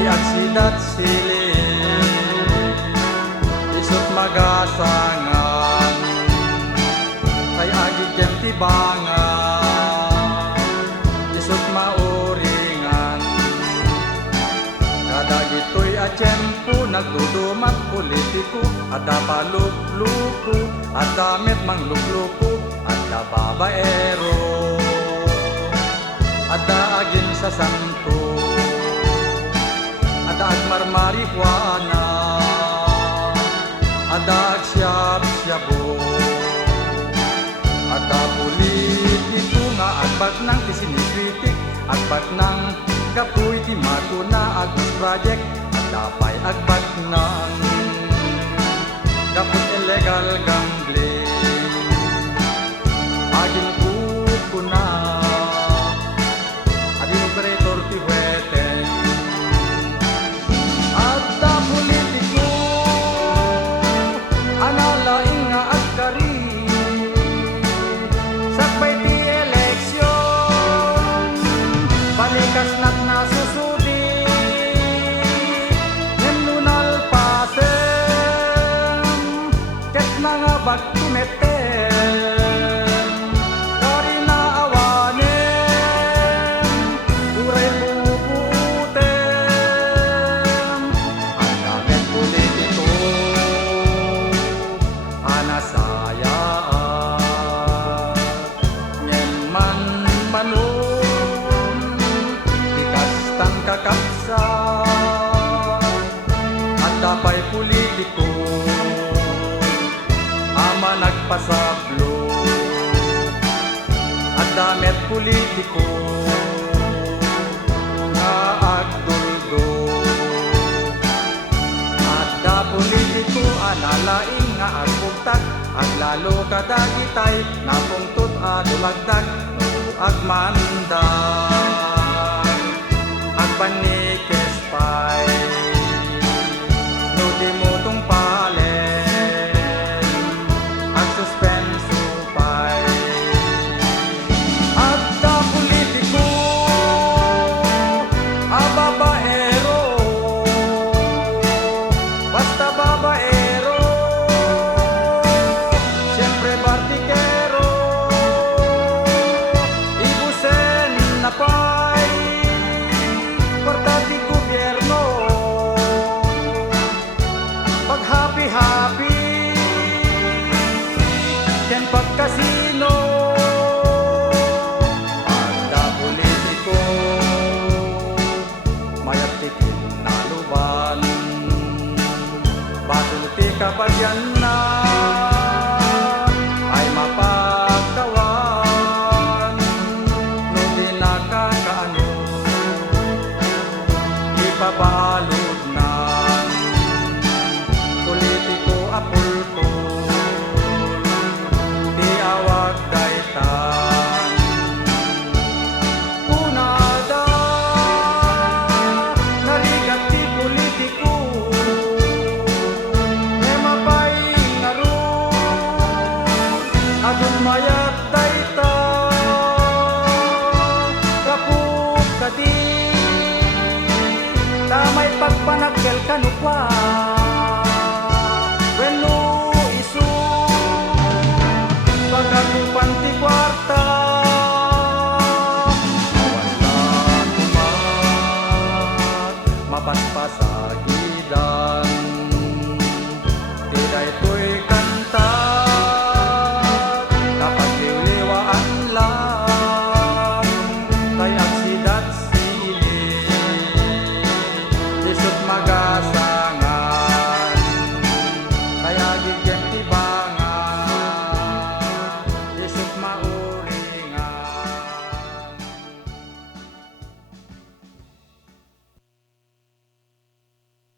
ay agsidat sili isut magasangan kay agid kem tibangan isut mauringan kadagitoy a tiyempo nagdudumat politiko ada palukluko ada met manglukluko ada babaero ada agin sa santo ada agmar marihuana ada agsyab-syabo ada politiko nga agbat ng isinikritik agbat ng kapuy ti matuna agus project ada pay agbat ng kaput illegal gambling agin kukuna agin operator ti huweten ada politiko analaing nga agkari sakbay ti eleksyon palikas nat nasusudi ngenunal pasem ket mga bagtumeten kari na awanen uray bubutem anamet politiko anasayaan nyen man manon ikastang kakapsa at tapay politiko ama nagpasablo at damet politiko nga agduldo at da politiko analaing nga agbugtag at lalo kadagitay napungtut at dumagdag no agmandag agbanikes pay no di mo tong palen agsuspenso pay at da politiko ababaero basta babaero siyempre bartikero ibusen na pay portati gobyerno pag happy-happy ken pagkasino ada politiko mayat tikin naluban batuti kabagyan na ay mapagkawan no di nakakaano ipabalod ng politiko apulpul di awag daytan punada narigat ti politiko emapay ngarud adun mayat dayta kapuk kadi tamay pagpanaggal kanukwan